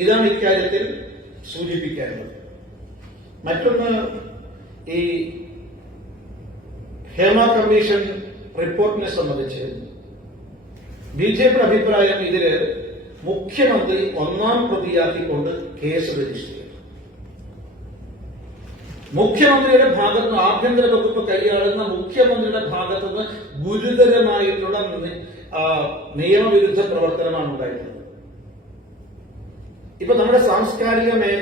ഇതാണ് ഇക്കാര്യത്തിൽ സൂചിപ്പിക്കേണ്ടത്. മറ്റൊന്ന്, ഈ ഹേമ കമ്മീഷൻ റിപ്പോർട്ടിനെ സംബന്ധിച്ച് ബിജെപി അഭിപ്രായം ഇതില് മുഖ്യമന്ത്രി ഒന്നാം പ്രതിയാക്കിക്കൊണ്ട് കേസ് രജിസ്റ്റർ ചെയ്തു. മുഖ്യമന്ത്രിയുടെ ഭാഗത്ത് ആഭ്യന്തര വകുപ്പ് കൈയാളുന്ന മുഖ്യമന്ത്രിയുടെ ഭാഗത്തുനിന്ന് ഗുരുതരമായിട്ടുള്ള നിയമവിരുദ്ധ പ്രവർത്തനമാണ് ഉണ്ടായിട്ടുള്ളത്. ഇപ്പൊ നമ്മുടെ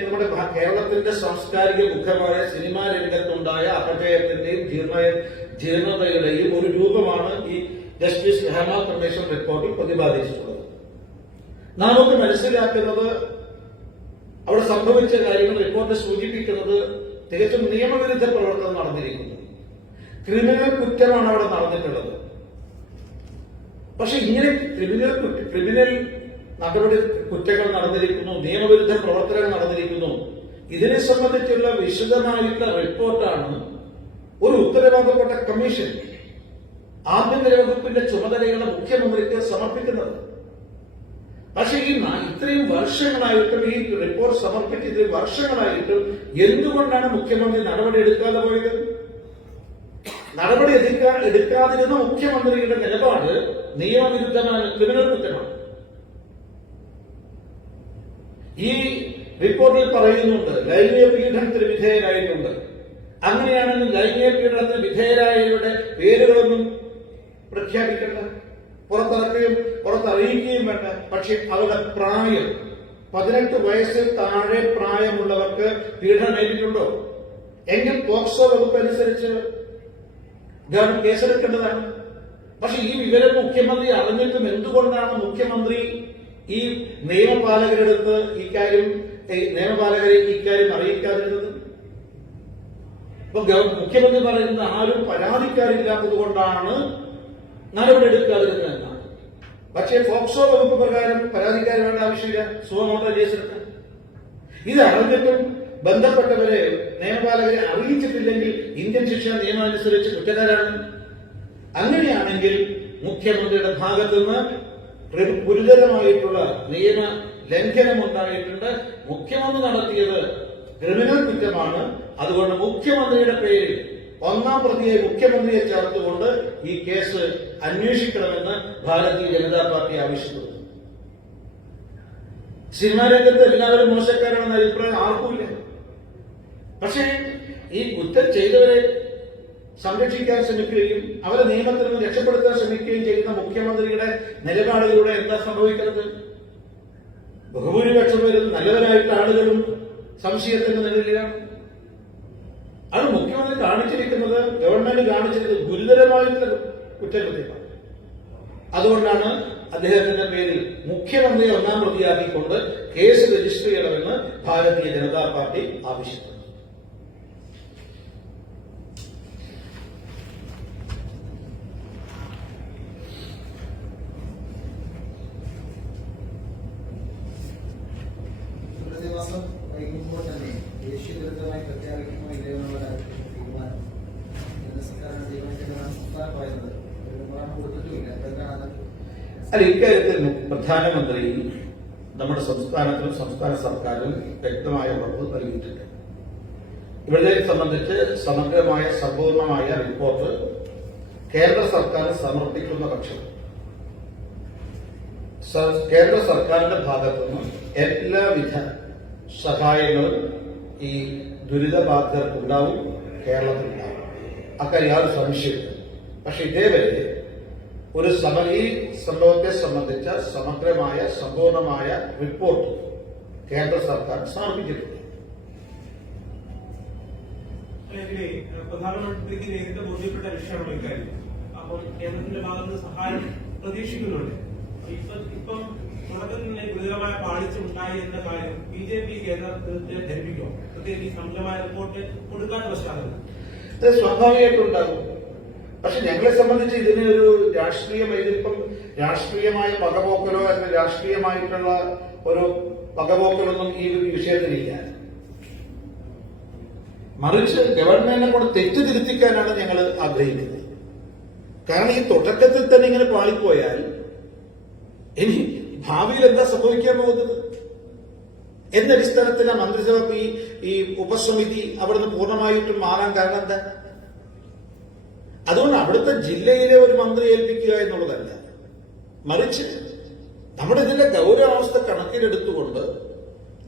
നമ്മുടെ കേരളത്തിന്റെ സാംസ്കാരിക മുഖമായ സിനിമാ രംഗത്തുണ്ടായ അപജയത്തിന്റെയും ജീർണതയുടെയും ഒരു രൂപമാണ് ഈ ജസ്റ്റിസ് ഹേമ കമ്മീഷൻ റിപ്പോർട്ടിൽ പ്രതിപാദിച്ചിട്ടുള്ളത്. നമുക്ക് മനസ്സിലാക്കുന്നത് അവിടെ സംഭവിച്ച കാര്യങ്ങൾ റിപ്പോർട്ട് സൂചിപ്പിക്കുന്നത് തികച്ചും നിയമവിരുദ്ധ പ്രവർത്തനം നടന്നിരിക്കുന്നു. ക്രിമിനൽ കുറ്റമാണ് അവിടെ നടന്നിട്ടുള്ളത്. പക്ഷെ ഇങ്ങനെ ക്രിമിനൽ നടപടി കുറ്റങ്ങൾ നടന്നിരിക്കുന്നു, നിയമവിരുദ്ധ പ്രവർത്തനങ്ങൾ നടന്നിരിക്കുന്നു. ഇതിനെ സംബന്ധിച്ചുള്ള വിശദമായിട്ടുള്ള റിപ്പോർട്ടാണ് ഒരു ഉത്തരവാദപ്പെട്ട കമ്മീഷൻ ആഭ്യന്തര വകുപ്പിന്റെ ചുമതലയുള്ള മുഖ്യമന്ത്രിക്ക് സമർപ്പിക്കുന്നത്. പക്ഷെ ഇത്രയും വർഷങ്ങളായിട്ടും ഈ റിപ്പോർട്ട് സമർപ്പിച്ച് ഇത്രയും വർഷങ്ങളായിട്ടും എന്തുകൊണ്ടാണ് മുഖ്യമന്ത്രി നടപടി എടുക്കാതെ പോയത്? നടപടി എടുക്കാതിരുന്ന മുഖ്യമന്ത്രിയുടെ നിലപാട് നിയമവിരുദ്ധമായ ക്രിമിനൽ കുറ്റമാണ്. ഈ റിപ്പോർട്ടിൽ പറയുന്നുണ്ട് ലൈംഗിക പീഡനത്തിന് വിധേയരായിട്ടുണ്ട്. അങ്ങനെയാണെങ്കിൽ ലൈംഗിക പീഡനത്തിന് വിധേയരായവരുടെ പേരുകളൊന്നും പ്രഖ്യാപിക്കേണ്ട, പുറത്തറിയിക്കുകയും വേണ്ട. പക്ഷെ അവരുടെ പ്രായം 18 വയസ്സിൽ താഴെ പ്രായമുള്ളവർക്ക് പീഡനമേറ്റിട്ടുണ്ടോ എങ്കിൽ പോക്സോ വകുപ്പ് അനുസരിച്ച് ഗവൺമെന്റ് കേസെടുക്കേണ്ടതാണ്. പക്ഷെ ഈ വിവരം മുഖ്യമന്ത്രി അറിഞ്ഞിട്ടും എന്തുകൊണ്ടാണ് മുഖ്യമന്ത്രി ഈ നിയമപാലകരെ ഇക്കാര്യം അറിയിക്കാതിരുന്നത്? ഇപ്പൊ മുഖ്യമന്ത്രി പറയുന്നത് ആരും പരാതിക്കാരില്ലാത്തത് കൊണ്ടാണ് നടപടിയെടുക്കാതിരുന്നത് എന്നാണ്. പക്ഷേ പോക്സോ വകുപ്പ് പ്രകാരം പരാതിക്കാർ വേണ്ട ആവശ്യമില്ല, സുഖമായിട്ട് കേസെടുക്കാം. ഇത് അറിഞ്ഞിട്ടും ബന്ധപ്പെട്ടവരെ നിയമപാലകരെ അറിയിച്ചിട്ടില്ലെങ്കിൽ ഇന്ത്യൻ ശിക്ഷാ നിയമം അനുസരിച്ച് കുറ്റക്കാരാണ്. അങ്ങനെയാണെങ്കിൽ മുഖ്യമന്ത്രിയുടെ ഭാഗത്തുനിന്ന് ഗുരുതരമായിട്ടുള്ള നിയമ ലംഘനമുണ്ടായിട്ടുണ്ട്. മുഖ്യമന്ത്രി നടത്തിയത് ക്രിമിനൽ കുറ്റമാണ്. അതുകൊണ്ട് മുഖ്യമന്ത്രിയുടെ പേരിൽ ഒന്നാം പ്രതിയെ മുഖ്യമന്ത്രിയെ ചേർത്തുകൊണ്ട് ഈ കേസ് അന്വേഷിക്കണമെന്ന് ഭാരതീയ ജനതാ പാർട്ടി ആവശ്യപ്പെടുന്നു. സിനിമാ രംഗത്ത് എല്ലാവരും മോശക്കാരാണെന്ന അഭിപ്രായം ആർക്കുമില്ല. പക്ഷേ ഈ കുറ്റം ചെയ്തവരെ സംരക്ഷിക്കാൻ ശ്രമിക്കുകയും അവരെ നിയമത്തിൽ നിന്ന് രക്ഷപ്പെടുത്താൻ ശ്രമിക്കുകയും ചെയ്യുന്ന മുഖ്യമന്ത്രിയുടെ നിലപാടുകളിലൂടെ എന്താ സംഭവിക്കുന്നത്? ബഹുഭൂരിപക്ഷം പേരും നല്ലവരായിട്ടുള്ള ആളുകളും സംശയത്തിന്റെ നിലയിലാണ്. അത് മുഖ്യമന്ത്രി കാണിച്ചിരിക്കുന്നത്, ഗവൺമെന്റ് കാണിച്ചിരിക്കുന്നത് ഗുരുതരമായിട്ടുള്ള കുറ്റകൃത്യമാണ്. അതുകൊണ്ടാണ് അദ്ദേഹത്തിന്റെ പേരിൽ മുഖ്യമന്ത്രിയെ ഒന്നാം പ്രതിയാക്കിക്കൊണ്ട് കേസ് രജിസ്റ്റർ ചെയ്യണമെന്ന് ഭാരതീയ ജനതാ പാർട്ടി ആവശ്യപ്പെടുന്നു. വൈകുമ്പോൾ തന്നെ ദേശീയ ദുരന്തമായി പ്രഖ്യാപിക്കുമോ ഇല്ലയോ എന്നുള്ള കാര്യത്തിൽ തീരുമാനം കേന്ദ്ര സർക്കാരിന്റെ തീരുമാനിക്കുന്നതാണ് സംസ്ഥാനം പറയുന്നത്. കൊടുത്തിട്ടുമില്ല. അല്ല, ഇക്കാര്യത്തിൽ പ്രധാനമന്ത്രി നമ്മുടെ സംസ്ഥാനത്തിലും സംസ്ഥാന സർക്കാരും വ്യക്തമായ ഉറപ്പ് നൽകിയിട്ടുണ്ട്. ഇവിടെ സംബന്ധിച്ച് സമഗ്രമായ സമ്പൂർണമായ റിപ്പോർട്ട് കേന്ദ്ര സർക്കാർ സമർപ്പിക്കുന്ന പക്ഷം കേന്ദ്ര സർക്കാരിന്റെ ഭാഗത്തുനിന്ന് എല്ലാവിധ സഹായങ്ങളും ഈ ദുരിതബാധിതർക്കുണ്ടാവും, കേരളത്തിലുണ്ടാവും. അക്കാര്യം യാതൊരു സംശയമില്ല. പക്ഷെ ഇതേവരെ ഈ സംഭവത്തെ സംബന്ധിച്ച സമഗ്രമായ സമ്പൂർണമായ റിപ്പോർട്ട് കേന്ദ്ര സർക്കാർ സമർപ്പിച്ചിട്ടുണ്ട്. പ്രധാനമന്ത്രിക്ക് നേരിട്ട് ബോധ്യപ്പെട്ട വിഷയമാണ് ഇക്കാര്യം. അപ്പോൾ കേന്ദ്രത്തിന്റെ ഭാഗത്ത് സഹായം പ്രതീക്ഷിക്കുന്നുണ്ട്. ഇപ്പം തുടക്കത്തിൽ ഗുരുതരമായ പാളിച്ച ഉണ്ടായി എന്ന കാര്യം ബിജെപി കേന്ദ്രത്തെ ധരിപ്പിക്കുമോ? പ്രത്യേകിച്ച് ഈ സമഗ്രമായ റിപ്പോർട്ട് കൊടുക്കാത്ത പശ്ചാത്തലം ഇത് സ്വാഭാവികമായിട്ടുണ്ടാകും. പക്ഷെ ഞങ്ങളെ സംബന്ധിച്ച് ഇതിനൊരു ഇതിപ്പം രാഷ്ട്രീയമായ പകപോക്കലോ അല്ലെങ്കിൽ രാഷ്ട്രീയമായിട്ടുള്ള ഒരു പകപോക്കലൊന്നും ഈ വിഷയത്തിലില്ല. മറിച്ച് ഗവൺമെന്റിനെ കൊണ്ട് തെറ്റ് തിരുത്തിക്കാനാണ് ഞങ്ങൾ ആഗ്രഹിക്കുന്നത്. കാരണം ഈ തുടക്കത്തിൽ തന്നെ ഇങ്ങനെ പാളിപ്പോയാൽ ഇനി ഭാവിയിൽ എന്താ സംഭവിക്കാൻ പോകുന്നത്? എന്ന അടിസ്ഥാനത്തിലെ മന്ത്രിസഭ ഈ ഉപസമിതി അവിടുന്ന് പൂർണ്ണമായിട്ടും മാറാൻ കാരണം എന്താ? അതുകൊണ്ട് അവിടുത്തെ ജില്ലയിലെ ഒരു മന്ത്രി ഏൽപ്പിക്കുക എന്നുള്ളതല്ല, മറിച്ച് നമ്മുടെ ഇതിന്റെ ഗൗരവാവസ്ഥ കണക്കിലെടുത്തുകൊണ്ട്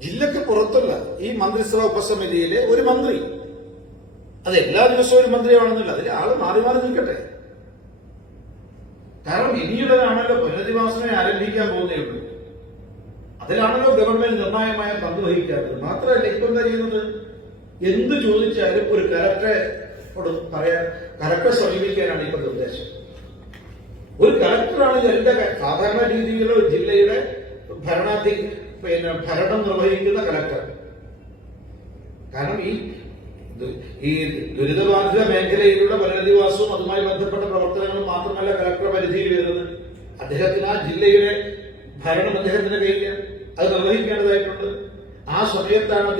ജില്ലക്ക് പുറത്തുള്ള ഈ മന്ത്രിസഭാ ഉപസമിതിയിലെ ഒരു മന്ത്രി, അത് എല്ലാ ദിവസവും ഒരു മന്ത്രിയാണെന്നില്ല, അതിൽ ആള് മാറി മാറി നിൽക്കട്ടെ. കാരണം ഇനിയുള്ളതാണല്ലോ പുനരധിവാസനെ ആരംഭിക്കാൻ പോകുന്നേയുള്ളൂ. അതിലാണല്ലോ ഗവൺമെന്റ് നിർണായകമായ പങ്ക് വഹിക്കാത്തത്. മാത്രമല്ല ഇപ്പൊ എന്താ ചെയ്യുന്നത്, എന്ത് ചോദിച്ചാലും ഒരു കലക്ടറോട് പറയാൻ, കലക്ടറെ സമീപിക്കാനാണ് ഇപ്പൊ നിർദ്ദേശം. ഒരു കലക്ടറാണ് എല്ലാ സാധാരണ രീതിയിലുള്ള ജില്ലയുടെ ഭരണം നിർവഹിക്കുന്ന കലക്ടർ. കാരണം ഈ ദുരിതബാധിത മേഖലയിലുള്ള പുനരധിവാസവും അതുമായി ബന്ധപ്പെട്ട പ്രവർത്തനങ്ങളും മാത്രമല്ല കലക്ടർ പരിധിയിൽ വരുന്നത്. അദ്ദേഹത്തിന് ആ ജില്ലയുടെ ഭരണം അദ്ദേഹത്തിന്റെ കയ്യിലാണ്, അത് നിർവഹിക്കേണ്ടതായിട്ടുണ്ട്. ആ സമയത്താണ്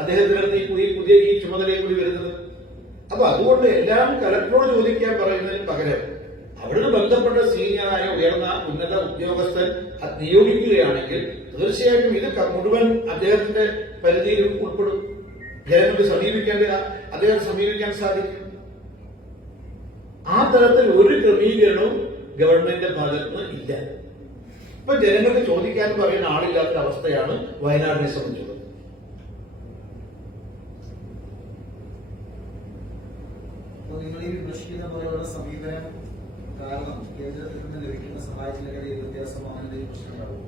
അദ്ദേഹത്തിന് പുതിയ ഈ ചുമതലയിൽ കൂടി വരുന്നത്. അപ്പൊ അതുകൊണ്ട് എല്ലാം കലക്ടറോട് ചോദിക്കാൻ പറയുന്നതിന് പകരം അവിടുന്ന് ബന്ധപ്പെട്ട സീനിയറായ ഉയർന്ന ഉന്നത ഉദ്യോഗസ്ഥൻ നിയോഗിക്കുകയാണെങ്കിൽ തീർച്ചയായിട്ടും ഇത് മുഴുവൻ അദ്ദേഹത്തിന്റെ പരിധിയിൽ ഉൾപ്പെടും. ജനങ്ങൾക്ക് അദ്ദേഹം സമീപിക്കാൻ സാധിക്കും. ആ തരത്തിൽ ഒരു ക്രമീകരണവും ഗവൺമെന്റിന്റെ ഭാഗത്ത് ഇല്ല. ഇപ്പൊ ജനങ്ങൾക്ക് ചോദിക്കാൻ പറയുന്ന ആളില്ലാത്ത അവസ്ഥയാണ് വയനാടിനെ സംബന്ധിച്ചുള്ളത്. നിങ്ങൾ ഈ വിമർശിക്കുന്ന പോലെയുള്ള സമീപനം കാരണം കേന്ദ്രത്തിൽ നിന്ന് ലഭിക്കുന്ന സഹായത്തിലൊക്കെ വ്യത്യാസം അങ്ങനെ പ്രശ്നമുണ്ടാകും?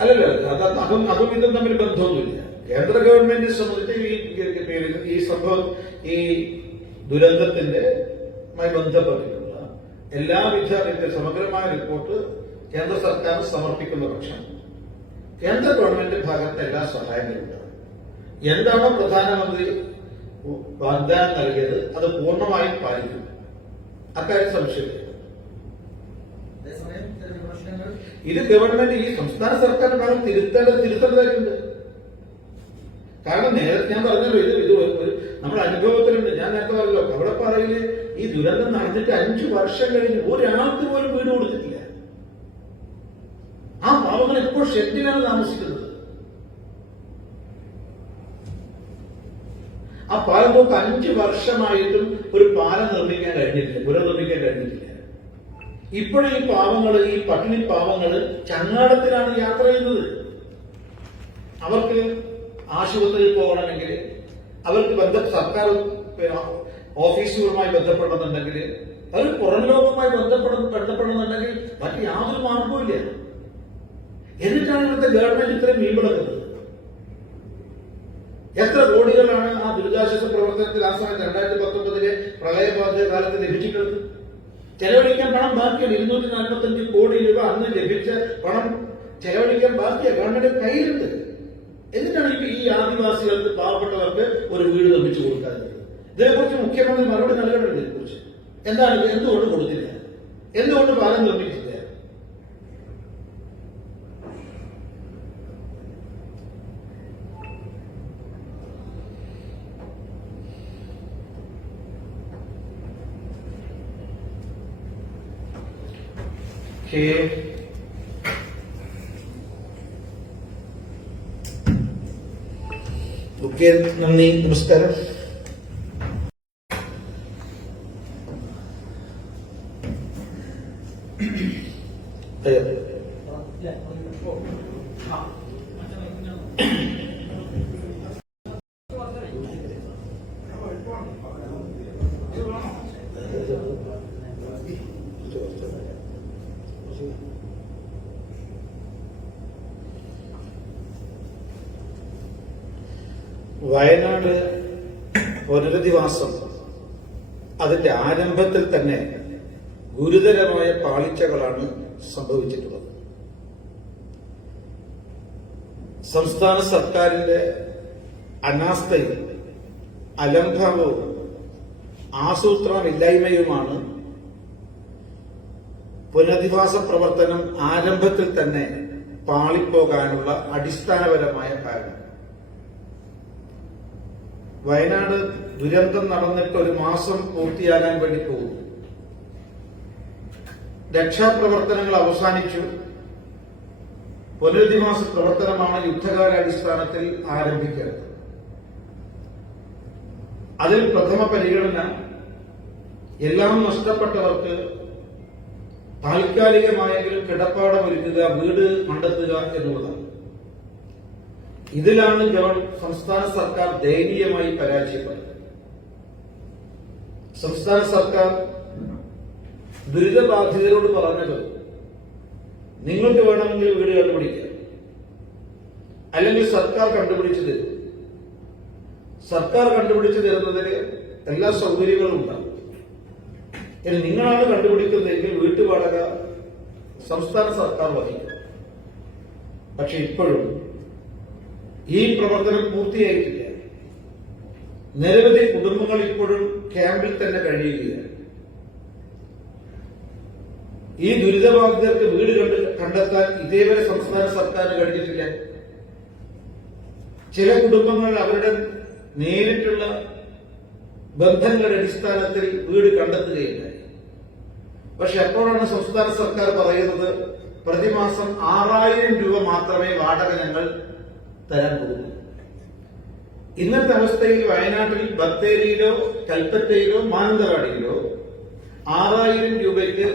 അല്ലല്ല, അതും ഇതും തമ്മിൽ ബന്ധമൊന്നുമില്ല. കേന്ദ്ര ഗവൺമെന്റിനെ സംബന്ധിച്ച് ഈ സംഭവം, ഈ ദുരന്തത്തിന്റെ ബന്ധപ്പെട്ടിട്ടുള്ള എല്ലാവിധ സമഗ്രമായ റിപ്പോർട്ട് കേന്ദ്ര സർക്കാർ സമർപ്പിക്കുന്ന പക്ഷം കേന്ദ്ര ഗവൺമെന്റ് ഭാഗത്ത് എല്ലാ സഹായങ്ങളും ഉണ്ടാകും. എന്താണോ പ്രധാനമന്ത്രി വാഗ്ദാനം നൽകിയത് അത് പൂർണ്ണമായും പാലിക്കും, അക്കാര്യം സംശയമില്ല. ഇത് ഗവൺമെന്റ്, ഈ സംസ്ഥാന സർക്കാരിന്റെ ഭാഗം തിരുത്തേണ്ടതായിട്ടുണ്ട്. കാരണം നേരത്തെ ഞാൻ പറഞ്ഞല്ലോ, ഇത് നമ്മുടെ അനുഭവത്തിലുണ്ട്. ഞാൻ നേരത്തെ പറഞ്ഞല്ലോ, കവളപ്പാറയില് ഈ ദുരന്തം നടന്നിട്ട് 5 വർഷം കഴിഞ്ഞ് ഒരാൾക്ക് പോലും വീട് കൊടുത്തിട്ടില്ല. ആ പാവങ്ങൾ ഇപ്പോൾ ഷെഡിലാണ് താമസിക്കുന്നത്. ആ പാലം നോക്ക് 5 വർഷമായിട്ടും ഒരു പാലം നിർമ്മിക്കാൻ കഴിഞ്ഞിട്ടില്ല, പുനർനിർമ്മിക്കാൻ കഴിഞ്ഞിട്ടില്ല. ഇപ്പോഴും ഈ പാവങ്ങള്, ഈ പട്ടിണി പാവങ്ങള് ചങ്ങാടത്തിലാണ് യാത്ര ചെയ്യുന്നത്. അവർക്ക് ആശുപത്രിയിൽ പോകണമെങ്കിൽ, അവർക്ക് സർക്കാർ ഓഫീസുകളുമായി ബന്ധപ്പെടണമെന്നുണ്ടെങ്കിൽ, അവർ പുറം ലോകവുമായി ബന്ധപ്പെടുന്നുണ്ടെങ്കിൽ മറ്റ് യാതൊരു മാർഗവുമില്ല. എന്നിട്ടാണ് ഇന്നത്തെ ഗവൺമെന്റ് ഇത്രയും മീൻപിടുന്നത്. എത്ര കോടികളാണ് ആ ദുരിതാശ്വാസ പ്രവർത്തനത്തിൽ ആ സമയത്ത് 2019 പ്രളയബാധിത കാലത്ത് ലഭിച്ചിട്ടുള്ളത്? ചെലവഴിക്കാൻ പണം ബാക്കിയാണ്. 245 കോടി രൂപ അന്ന് ലഭിച്ച പണം ചെലവഴിക്കാൻ ബാക്കിയാണ്, ഗവൺമെന്റ് കയ്യിലുണ്ട്. എന്നിട്ടാണ് ഈ ആദിവാസികൾക്ക്, പാവപ്പെട്ടവർക്ക് ഒരു വീട് നിർമ്മിച്ചു കൊടുക്കാറുള്ളത്? ഇതിനെക്കുറിച്ച് മുഖ്യമന്ത്രി മറുപടി നൽകേണ്ടത്. ഇതിനെക്കുറിച്ച് എന്തുകൊണ്ട് കൊടുത്തില്ല? എന്തുകൊണ്ട് പാലം നിർമ്മിച്ചില്ല? ഓക്കെ, നന്ദി, നമസ്കാരം. വയനാട് പുനരധിവാസം അതിന്റെ ആരംഭത്തിൽ തന്നെ ഗുരുതരമായ പാളിച്ചകളാണ് സംഭവിച്ചിട്ടുള്ളത്. സംസ്ഥാന സർക്കാരിന്റെ അനാസ്ഥയും അലംഭാവവും ആസൂത്രണമില്ലായ്മയുമാണ് പുനരധിവാസ പ്രവർത്തനം ആരംഭത്തിൽ തന്നെ പാളിപ്പോകാനുള്ള അടിസ്ഥാനപരമായ കാരണം. വയനാട് ദുരന്തം നടന്നിട്ട് 1 മാസം പൂർത്തിയാകാൻ വേണ്ടി പോകുന്നു. രക്ഷാപ്രവർത്തനങ്ങൾ അവസാനിച്ചു. പുനരധിവാസ പ്രവർത്തനമാണ് യുദ്ധകാലാടിസ്ഥാനത്തിൽ ആരംഭിക്കുന്നത്. അതിൽ പ്രഥമ പരിഗണന എല്ലാം നഷ്ടപ്പെട്ടവർക്ക് താൽക്കാലികമായെങ്കിലും കിടപ്പാടം ഒരുക്കുക, വീട് കണ്ടെത്തുക എന്നുള്ളതാണ്. ഇതിലാണ് സംസ്ഥാന സർക്കാർ ദയനീയമായി പരാജയപ്പെട്ടത്. സംസ്ഥാന സർക്കാർ ദുരിതബാധിതരോട് പറഞ്ഞത്, നിങ്ങൾക്ക് വേണമെങ്കിൽ വീട് കണ്ടുപിടിക്കാം, അല്ലെങ്കിൽ സർക്കാർ കണ്ടുപിടിച്ചു തരും. സർക്കാർ കണ്ടുപിടിച്ചു തരുന്നതിന് എല്ലാ സൗകര്യങ്ങളും ഉണ്ടാവും. ഇനി നിങ്ങളാണ് കണ്ടുപിടിക്കുന്നതെങ്കിൽ വീട്ടുവാടക സംസ്ഥാന സർക്കാർ വഹിക്കും. പക്ഷെ ഇപ്പോഴും ഈ പ്രവർത്തനം പൂർത്തിയായിട്ടില്ല. നിരവധി കുടുംബങ്ങൾ ഇപ്പോഴും ക്യാമ്പിൽ തന്നെ കഴിയുകയാണ്. ഈ ദുരിതബാധിതർക്ക് വീട് കണ്ടെത്താൻ ഇതേവരെ സംസ്ഥാന സർക്കാരിന് കഴിഞ്ഞിട്ടില്ല. ചില കുടുംബങ്ങൾ അവരുടെ നേരിട്ടുള്ള ബന്ധങ്ങളുടെ അടിസ്ഥാനത്തിൽ വീട് കണ്ടെത്തുകയുണ്ടായി. പക്ഷെ എപ്പോഴാണ് സംസ്ഥാന സർക്കാർ പറയുന്നത്, പ്രതിമാസം 6000 രൂപ മാത്രമേ വാടക ഞങ്ങൾ തരാൻ പോകുന്നു. ഇന്നത്തെ അവസ്ഥയിൽ വയനാട്ടിൽ ബത്തേരിയിലോ കൽപ്പറ്റയിലോ മാനന്തവാടിയിലോ 6000 രൂപയ്ക്ക്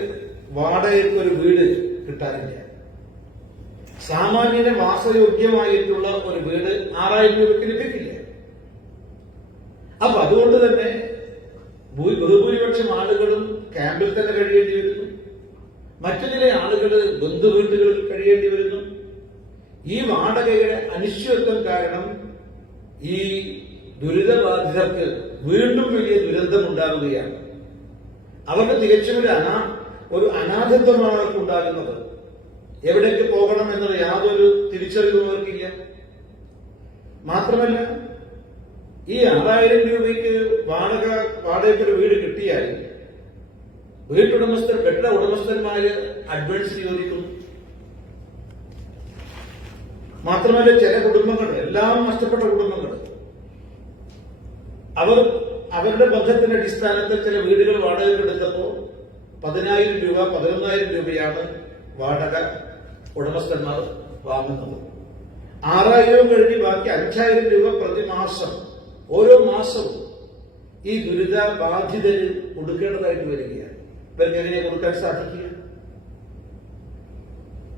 വാടകയ്ക്ക് ഒരു വീട് കിട്ടാനില്ല. സാമാന്യന് വാസയോഗ്യമായിട്ടുള്ള ഒരു വീട് 6000 രൂപയ്ക്ക് ലഭിക്കില്ല. അപ്പൊ അതുകൊണ്ട് തന്നെ ബഹുഭൂരിപക്ഷം ആളുകളും ക്യാമ്പിൽ തന്നെ കഴിയേണ്ടി വരുന്നു. മറ്റു ചില ആളുകൾ ബന്ധുവീട്ടുകളിൽ കഴിയേണ്ടി വരുന്നു. ഈ വാടകയുടെ അനിശ്ചിതത്വം കാരണം ഈ ദുരിതബാധിതർക്ക് വീണ്ടും വലിയ ദുരന്തമുണ്ടാകുകയാണ്. അവർക്ക് തികച്ചും ഒരു അനാഥത്വമാണ് അവർക്കുണ്ടാകുന്നത്. എവിടേക്ക് പോകണം എന്നത് യാതൊരു തിരിച്ചറിവും അവർക്കില്ല. മാത്രമല്ല, ഈ 6000 രൂപയ്ക്ക് വാടകയ്ക്കൊരു വീട് കിട്ടിയാൽ വീട്ടുടമസ്ഥർ, കെട്ടിട ഉടമസ്ഥന്മാര് അഡ്വാൻസ് ചോദിക്കുന്നു. മാത്രമല്ല, ചില കുടുംബങ്ങൾ, എല്ലാം നഷ്ടപ്പെട്ട കുടുംബങ്ങൾ, അവർ അവരുടെ ബന്ധത്തിന്റെ അടിസ്ഥാനത്തിൽ ചില വീടുകൾ വാടകയ്ക്ക് എടുത്തപ്പോ 10,000 രൂപ 11,000 രൂപയാണ് വാടക ഉടമസ്ഥന്മാർ വാങ്ങുന്നത്. 6,000 കഴിഞ്ഞ് ബാക്കി 5,000 രൂപ പ്രതിമാസം, ഓരോ മാസവും ഈ ദുരിതബാധിതര് കൊടുക്കേണ്ടതായിട്ട് വരികയാണ്. ഇവർക്ക് എങ്ങനെ കൊടുക്കാൻ സാധിക്കുക?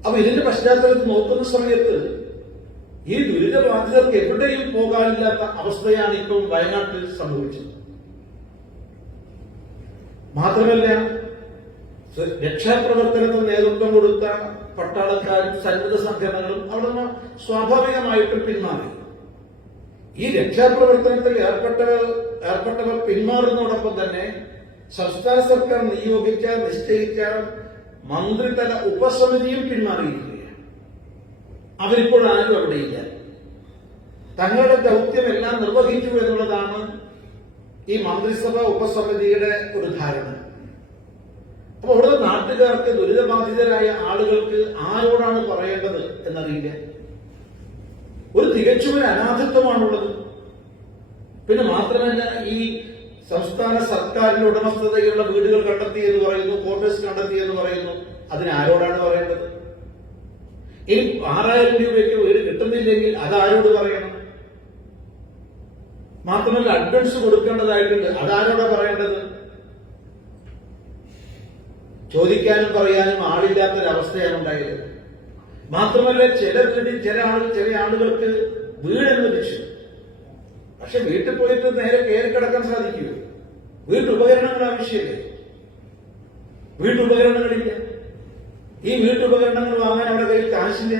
അപ്പൊ ഇതിന്റെ പശ്ചാത്തലത്തിൽ നോക്കുന്ന സമയത്ത് ഈ ദുരിതബാധിതർക്ക് എവിടെയും പോകാനില്ലാത്ത അവസ്ഥയാണ് ഇപ്പോൾ വയനാട്ടിൽ സംഭവിച്ചത്. മാത്രമല്ല, രക്ഷാപ്രവർത്തനത്തിന് നേതൃത്വം കൊടുത്ത പട്ടാളക്കാരും സന്നദ്ധ സംഘടനകളും അവിടെ നിന്ന് സ്വാഭാവികമായിട്ടും പിന്മാറി. ഈ രക്ഷാപ്രവർത്തനത്തിൽ ഏർപ്പെട്ടവർ പിന്മാറുന്നതോടൊപ്പം തന്നെ സംസ്ഥാന സർക്കാർ നിശ്ചയിച്ച മന്ത്രിതല ഉപസമിതിയും പിന്മാറിയിരിക്കുകയാണ്. അവരിപ്പോൾ ആരും അവിടെയില്ല. തങ്ങളുടെ ദൗത്യമെല്ലാം നിർവഹിച്ചു എന്നുള്ളതാണ് ഈ മന്ത്രിസഭ ഉപസമിതിയുടെ ഒരു ധാരണ. അപ്പൊ അവിടെ നാട്ടുകാർക്ക്, ദുരിതബാധിതരായ ആളുകൾക്ക് ആരോടാണ് പറയേണ്ടത് എന്നറിയില്ല. ഒരു തികച്ചും അനാഥത്വമാണുള്ളത്. പിന്നെ മാത്രമല്ല, ഈ സംസ്ഥാന സർക്കാരിന്റെ ഉടമസ്ഥതയുള്ള വീടുകൾ കണ്ടെത്തി എന്ന് പറയുന്നു, ക്വാർട്ടേഴ്സ് കണ്ടെത്തി എന്ന് പറയുന്നു. അതിനാരോടാണ് പറയേണ്ടത്? ഇനി 6,000 രൂപയ്ക്ക് വീട് കിട്ടുന്നില്ലെങ്കിൽ അതാരോട് പറയണം? മാത്രമല്ല, അഡ്വാൻസ് കൊടുക്കേണ്ടതായിട്ടുണ്ട്. അതാരോടാ പറയേണ്ടത്? ചോദിക്കാനും പറയാനും ആളില്ലാത്തൊരവസ്ഥയാണ് ഉണ്ടായത്. മാത്രമല്ല, ചില ആളുകൾക്ക് വീട് അനുവദിച്ചു. പക്ഷെ വീട്ടിൽ പോയിട്ട് നേരെ കയറി കിടക്കാൻ സാധിക്കുമോ? വീട്ടുപകരണങ്ങൾ ആവശ്യമില്ലേ? വീട്ടുപകരണങ്ങളില്ല. ഈ വീട്ടുപകരണങ്ങൾ വാങ്ങാൻ അവരുടെ കയ്യിൽ കാശില്ല.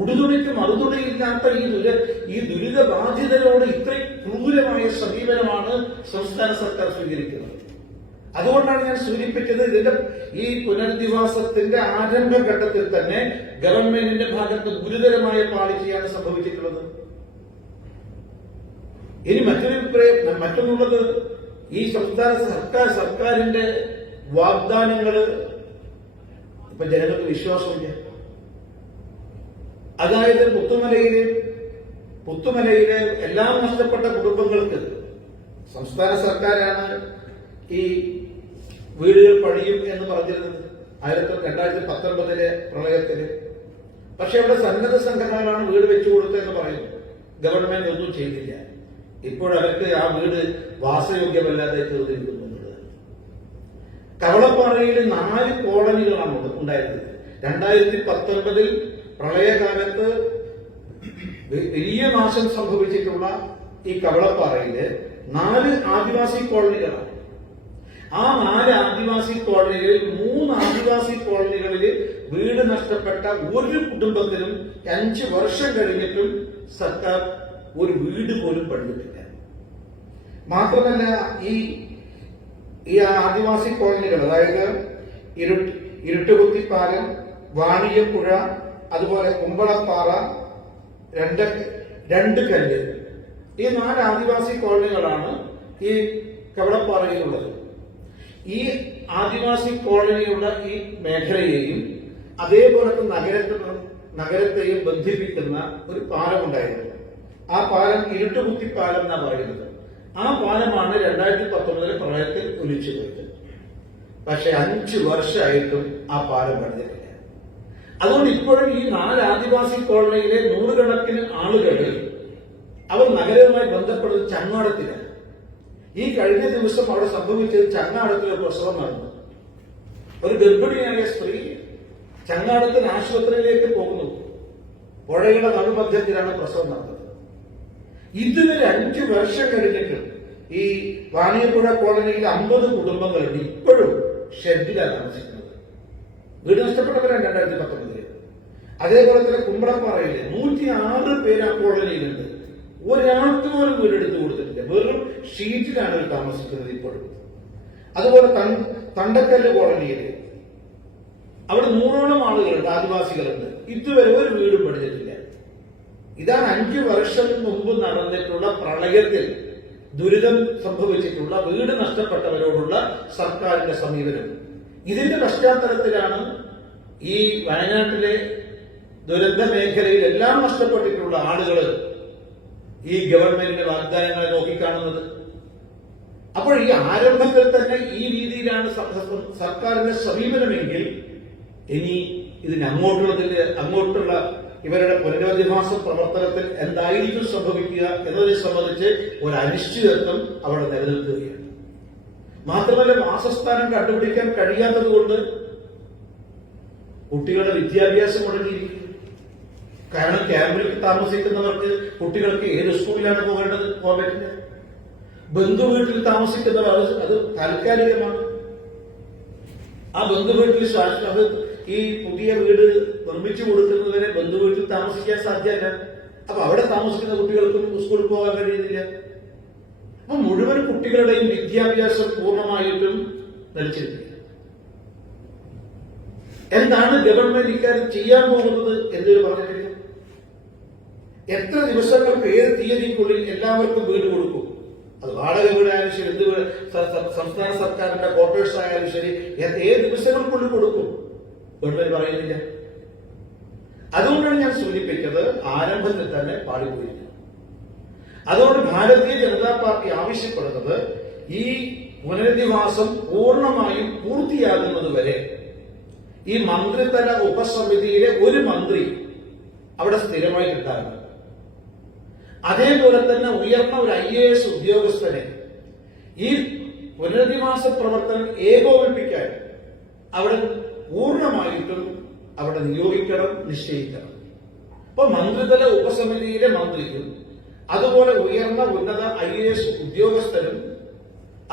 ഉടുതുണിക്ക് മറുതുണിയില്ലാത്ത ഈ ദുരിതബാധിതരോട് ഇത്രയും ക്രൂരമായ സമീപനമാണ് സംസ്ഥാന സർക്കാർ സ്വീകരിക്കുന്നത്. അതുകൊണ്ടാണ് ഞാൻ സൂചിപ്പിച്ചത്, ഇതിന്റെ ഈ പുനരധിവാസത്തിന്റെ ആരംഭഘട്ടത്തിൽ തന്നെ ഗവൺമെന്റിന്റെ ഭാഗത്ത് ഗുരുതരമായ പാളിച്ചയാണ് സംഭവിച്ചിട്ടുള്ളത്. ഇനി മറ്റൊന്നുള്ളത്, ഈ സംസ്ഥാന സർക്കാരിന്റെ വാഗ്ദാനങ്ങള് ഇപ്പൊ ജനങ്ങൾക്ക് വിശ്വാസമില്ല. അതായത് പുത്തുമലയിലെ എല്ലാം നഷ്ടപ്പെട്ട കുടുംബങ്ങൾക്ക് സംസ്ഥാന സർക്കാരാണ് ഈ വീടുകൾ പണിയും എന്ന് പറഞ്ഞിരുന്നത്. 2019 പ്രളയത്തില് പക്ഷെ അവിടെ സന്നദ്ധ സംഘടനകളാണ് വീട് വെച്ചു കൊടുത്തതെന്ന് പറയുന്നു. ഗവൺമെന്റ് ഒന്നും ചെയ്തില്ല. ഇപ്പോഴവർക്ക് ആ വീട് വാസയോഗ്യമല്ലാതെ തീർന്നിരിക്കുന്നുണ്ട്. കവളപ്പാറയിൽ 4 കോളനികളാണ് ഉണ്ടായിരുന്നത്. 2019 പ്രളയകാലത്ത് വലിയ നാശം സംഭവിച്ചിട്ടുള്ള ഈ കവളപ്പാറയില് 4 ആദിവാസി കോളനികളാണ്. ആ 4 ആദിവാസി കോളനികളിൽ 3 ആദിവാസി കോളനികളിൽ വീട് നഷ്ടപ്പെട്ട ഒരു കുടുംബത്തിനും 5 വർഷം കഴിഞ്ഞിട്ടും സർക്കാർ ഒരു വീട് പോലും പണിതിട്ടില്ല. മാത്രമല്ല ഈ ആദിവാസി കോളനികൾ, അതായത് ഇരുട്ടുകുത്തിപ്പാലം, വാണിയപ്പുഴ, അതുപോലെ കുമ്പളപ്പാറ, രണ്ട് കല്ല്, ഈ 4 ആദിവാസി കോളനികളാണ് ഈ കവളപ്പാറയിലുള്ളത്. ഈ ആദിവാസി കോളനിയുള്ള ഈ മേഖലയെയും അതേപോലെ നഗരത്തെയും ബന്ധിപ്പിക്കുന്ന ഒരു പാലമുണ്ടായിരുന്നു. ആ പാലം ഇരുട്ടുകുത്തിപ്പാലം എന്നാണ് പറയുന്നത്. ആ പാലമാണ് 2019 പ്രളയത്തിൽ ഒലിച്ചു പോയത്. പക്ഷെ 5 വർഷമായിട്ടും ആ പാലം പണിതിട്ടില്ല. അതുകൊണ്ട് ഇപ്പോഴും ഈ 4 ആദിവാസി കോളനിയിലെ 100 കണക്കിന് ആളുകൾ അവർ നഗരവുമായി ബന്ധപ്പെടുന്നത് ചങ്ങാടത്തിലാണ്. ഈ കഴിഞ്ഞ ദിവസം അവിടെ സംഭവിച്ചത് ചങ്ങാടത്തിൽ ഒരു പ്രസവം നടന്നു. ഒരു ഗർഭിണിയായ സ്ത്രീ ചങ്ങാടത്തിൽ ആശുപത്രിയിലേക്ക് പോകുന്നു. പുഴയുടെ നടുമധ്യത്തിലാണ് പ്രസവം നടന്നത്. ഇതുവരെ 5 വർഷം കഴിഞ്ഞിട്ടും ഈ വാണിയപ്പുഴ കോളനിയിൽ 50 കുടുംബങ്ങളുണ്ട്. ഇപ്പോഴും ഷെഡിലാണ് താമസിക്കുന്നത്. വീട് നഷ്ടപ്പെട്ടവരാണ് 2019. അതേപോലെ തന്നെ കുമ്പളപ്പാറയില് 106 പേര് ആ കോളനിയിലുണ്ട്. ഒരാൾക്ക് പോലും വീടെടുത്ത് കൊടുത്തിട്ടില്ല. വെറും ഷീറ്റിലാണ് അവർ താമസിക്കുന്നത് ഇപ്പോഴും. അതുപോലെ തണ്ടക്കല്ല് കോളനിയില് അവിടെ 100ഓളം ആളുകളുണ്ട്, ആദിവാസികളുണ്ട്. ഇതുവരെ ഒരു വീടും പണിതിട്ടില്ല. ഇതാണ് 5 വർഷം മുമ്പ് നടന്നിട്ടുള്ള പ്രളയത്തിൽ ദുരിതം സംഭവിച്ചിട്ടുള്ള വീട് നഷ്ടപ്പെട്ടവരോടുള്ള സർക്കാരിന്റെ സമീപനം. ഇതിന്റെ പശ്ചാത്തലത്തിലാണ് ഈ വയനാട്ടിലെ ദുരന്ത മേഖലയിൽ എല്ലാം നഷ്ടപ്പെട്ടിട്ടുള്ള ആളുകൾ ഈ ഗവൺമെന്റിന്റെ വാഗ്ദാനങ്ങളെ നോക്കിക്കാണുന്നത്. അപ്പോൾ ഈ ആരംഭത്തിൽ തന്നെ ഈ രീതിയിലാണ് സർക്കാരിന്റെ സമീപനമെങ്കിൽ ഇനി അങ്ങോട്ടുള്ള ഇവരുടെ പുനരധിവാസ പ്രവർത്തനത്തിൽ എന്തായിരിക്കും സംഭവിക്കുക എന്നതിനെ സംബന്ധിച്ച് ഒരു അനിശ്ചിതത്വം അവിടെ നിലനിൽക്കുകയാണ്. മാത്രമല്ല, വാസസ്ഥാനം കണ്ടുപിടിക്കാൻ കഴിയാത്തതുകൊണ്ട് കുട്ടികളുടെ വിദ്യാഭ്യാസം മുടങ്ങിയിരിക്കുന്നു. കാരണം ക്യാമ്പിൽ താമസിക്കുന്നവർക്ക് കുട്ടികൾക്ക് ഏത് സ്കൂളിലാണ് പോകാൻ പറ്റില്ല. ബന്ധുവീട്ടിൽ താമസിക്കുന്നവർ അത് താൽക്കാലികമാണ്. ആ ബന്ധുവീട്ടിൽ അത് ഈ പുതിയ വീട് നിർമ്മിച്ചു കൊടുക്കുന്നതിന് ബന്ധുവീട്ടിൽ താമസിക്കാൻ സാധ്യമല്ല. അപ്പൊ അവിടെ താമസിക്കുന്ന കുട്ടികൾക്കും സ്കൂളിൽ പോകാൻ കഴിയുന്നില്ല. അപ്പൊ മുഴുവൻ കുട്ടികളുടെയും വിദ്യാഭ്യാസം പൂർണ്ണമായിട്ടും നിലച്ചിരിക്കുക. എന്താണ് ഗവൺമെന്റ് ഇക്കാര്യം ചെയ്യാൻ പോകുന്നത് എന്നൊരു പറഞ്ഞിട്ടില്ല. എത്ര ദിവസങ്ങൾക്ക് ഏത് തീയതിക്കുള്ളിൽ എല്ലാവർക്കും വീട് കൊടുക്കും? അത് വാടക വീടായാലും ശരി, സംസ്ഥാന സർക്കാരിന്റെ ക്വാർട്ടേഴ്സ് ആയാലും ശരി, ഏത് ദിവസങ്ങൾക്കുള്ളിൽ കൊടുക്കും? ഗവൺമെന്റ് പറയുന്നില്ല. അതുകൊണ്ടാണ് ഞാൻ സൂചിപ്പിച്ചത്, ആരംഭത്തിൽ തന്നെ പാടിപ്പോയിരിക്കുന്നു. അതുകൊണ്ട് ഭാരതീയ ജനതാ പാർട്ടി ആവശ്യപ്പെടുന്നത് ഈ പുനരധിവാസം പൂർണ്ണമായും പൂർത്തിയാകുന്നതുവരെ ഈ മന്ത്രിതല ഉപസമിതിയിലെ ഒരു മന്ത്രി അവിടെ സ്ഥിരമായി കിട്ടാറുണ്ട്. അതേപോലെ തന്നെ ഉയർന്ന ഒരു IAS ഉദ്യോഗസ്ഥനെ ഈ പുനരധിവാസ പ്രവർത്തനം ഏകോപിപ്പിക്കാൻ അവിടെ പൂർണ്ണമായിട്ടും അവിടെ നിയോഗിക്കണം, നിശ്ചയിക്കണം. അപ്പൊ മന്ത്രിതല ഉപസമിതിയിലെ മന്ത്രിയും അതുപോലെ ഉന്നത IAS ഉദ്യോഗസ്ഥരും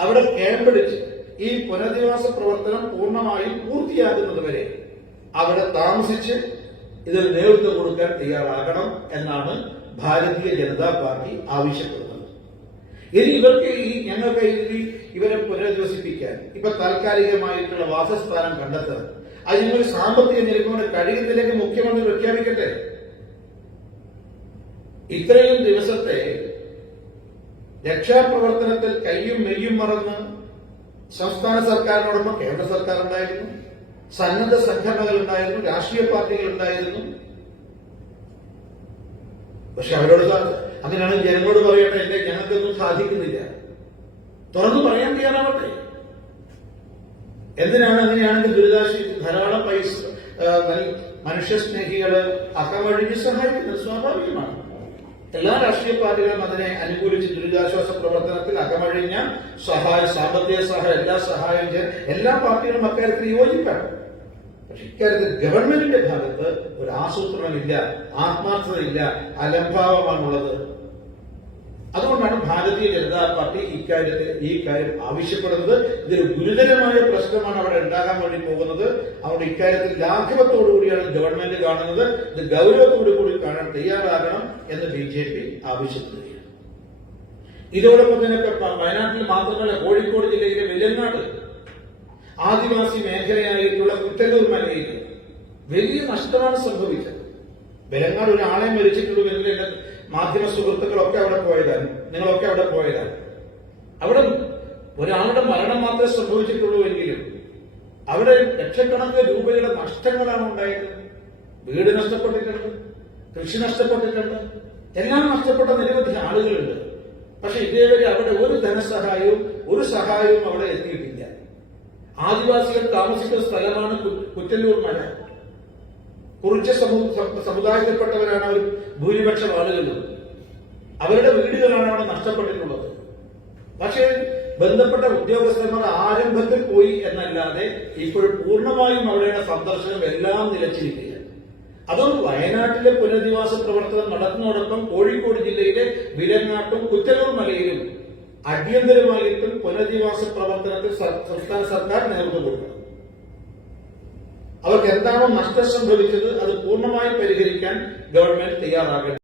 അവിടെ ക്യാമ്പെടുത്ത് ഈ പുനരധിവാസ പ്രവർത്തനം പൂർണ്ണമായും പൂർത്തിയാകുന്നതുവരെ അവിടെ താമസിച്ച് ഇതിന് നേതൃത്വം കൊടുക്കാൻ തയ്യാറാകണം എന്നാണ് ഭാരതീയ ജനതാ പാർട്ടി ആവശ്യപ്പെടുന്നത്. ഇനി ഞങ്ങൾക്ക് ഇവരെ പുനരധിവസിപ്പിക്കാൻ ഇപ്പൊ താൽക്കാലികമായിട്ടുള്ള വാസസ്ഥാനം കണ്ടെത്താൻ അത് ഞങ്ങൾ സാമ്പത്തിക നിരക്കുകൊണ്ട് കഴിയുന്നില്ലെങ്കിൽ മുഖ്യമന്ത്രി പ്രഖ്യാപിക്കട്ടെ. ഇത്രയും ദിവസത്തെ രക്ഷാപ്രവർത്തനത്തിൽ കയ്യും മെയ്യും മറന്ന് സംസ്ഥാന സർക്കാരിനോടൊപ്പം കേന്ദ്ര സർക്കാർ ഉണ്ടായിരുന്നു, സന്നദ്ധ സംഘടനകൾ ഉണ്ടായിരുന്നു, രാഷ്ട്രീയ പാർട്ടികൾ ഉണ്ടായിരുന്നു. പക്ഷെ അവരോട് അങ്ങനെയാണ് ജനങ്ങളോട് പറയട്ടെ, ഞങ്ങൾക്കൊന്നും സാധിക്കുന്നില്ല, തുറന്നു പറയാൻ തയ്യാറാവട്ടെ. എന്തിനാണ് അങ്ങനെയാണെങ്കിൽ ദുരിതാശ്വാസ ധാരാളം പൈസ മനുഷ്യസ്നേഹികള് അകമഴിഞ്ഞ് സഹായിക്കുന്നത് സ്വാഭാവികമാണ്. എല്ലാ രാഷ്ട്രീയ പാർട്ടികളും അതിനെ അനുകൂലിച്ച് ദുരിതാശ്വാസ പ്രവർത്തനത്തിൽ അകമഴിഞ്ഞ സഹായം, സാമ്പത്തിക സഹായം, എല്ലാ സഹായം ചെയ്യാൻ എല്ലാ പാർട്ടികളും അക്കാര്യത്തിൽ യോജിപ്പാണ്. പക്ഷെ ഇക്കാര്യത്തിൽ ഗവൺമെന്റിന്റെ ഭാഗത്ത് ഒരു ആസൂത്രണമില്ല, ആത്മാർത്ഥതയില്ല, അലംഭാവമാണുള്ളത്. അതുകൊണ്ടാണ് ഭാരതീയ ജനതാ പാർട്ടി ഈ കാര്യം ആവശ്യപ്പെടുന്നത്. ഇതൊരു ഗുരുതരമായ പ്രശ്നമാണ് അവിടെ ഉണ്ടാകാൻ വേണ്ടി പോകുന്നത്. അതുകൊണ്ട് ഇക്കാര്യത്തിൽ ലാഘവത്തോടുകൂടിയാണ് ഗവൺമെന്റ് കാണുന്നത്. ഇത് ഗൗരവത്തോടുകൂടി കാണാൻ തയ്യാറാകണം എന്ന് BJP ആവശ്യപ്പെടുകയാണ്. ഇതോടൊപ്പം തന്നെ വയനാട്ടിൽ മാത്രമല്ല, കോഴിക്കോട് ജില്ലയിലെ വെല്ലങ്ങാട് ആദിവാസി മേഖലയായിട്ടുള്ള കുറ്റല്ലൂർ മലയിൽ വലിയ നഷ്ടമാണ് സംഭവിച്ചത്. വെല്ലങ്ങാട് ഒരാളെ മരിച്ചിട്ടുള്ളൂ എങ്കിൽ എന്റെ മാധ്യമ സുഹൃത്തുക്കളൊക്കെ അവിടെ പോയതാണ്, നിങ്ങളൊക്കെ അവിടെ പോയതാണ്. അവിടെ ഒരാളുടെ മരണം മാത്രമേ സംഭവിച്ചിട്ടുള്ളൂ എങ്കിലും അവിടെ ലക്ഷക്കണക്കിന് രൂപയുടെ നഷ്ടങ്ങളാണ് ഉണ്ടായത്. വീട് നഷ്ടപ്പെട്ടിട്ടുണ്ട്, കൃഷി നഷ്ടപ്പെട്ടിട്ടുണ്ട്, എല്ലാം നഷ്ടപ്പെട്ട നിരവധി ആളുകളുണ്ട്. പക്ഷെ ഇതേവരെ അവിടെ ഒരു ധനസഹായവും ഒരു സഹായവും അവിടെ എത്തിയിട്ടില്ല. ആദിവാസികൾ താമസിക്കുന്ന സ്ഥലമാണ് കുറ്റല്ലൂർ മല. കുറിച്ച സമുദായത്തിൽപ്പെട്ടവരാണ് അവർ ഭൂരിപക്ഷം ആളുകളും. അവരുടെ വീടുകളാണ് അവിടെ നഷ്ടപ്പെട്ടിട്ടുള്ളത്. പക്ഷേ ബന്ധപ്പെട്ട ഉദ്യോഗസ്ഥന്മാർ ആരംഭത്തിൽ പോയി എന്നല്ലാതെ ഇപ്പോൾ പൂർണ്ണമായും അവരുടെ സന്ദർശനം എല്ലാം നിലച്ചിരിക്കുകയാണ്. അതുകൊണ്ട് വയനാട്ടിലെ പുനരധിവാസ പ്രവർത്തനം നടത്തുന്നതോടൊപ്പം കോഴിക്കോട് ജില്ലയിലെ വിലങ്ങാട്ടും കുറ്റല്ലൂർ മലയിലും അടിയന്തരമായിട്ടും പുനരധിവാസ പ്രവർത്തനത്തിൽ സംസ്ഥാന സർക്കാർ നേതൃത്വം കൊടുക്കണം. അവർക്ക് എന്താണോ നഷ്ടം സംഭവിച്ചത് അത് പൂർണ്ണമായും പരിഹരിക്കാൻ ഗവൺമെന്റ് തയ്യാറാകണം.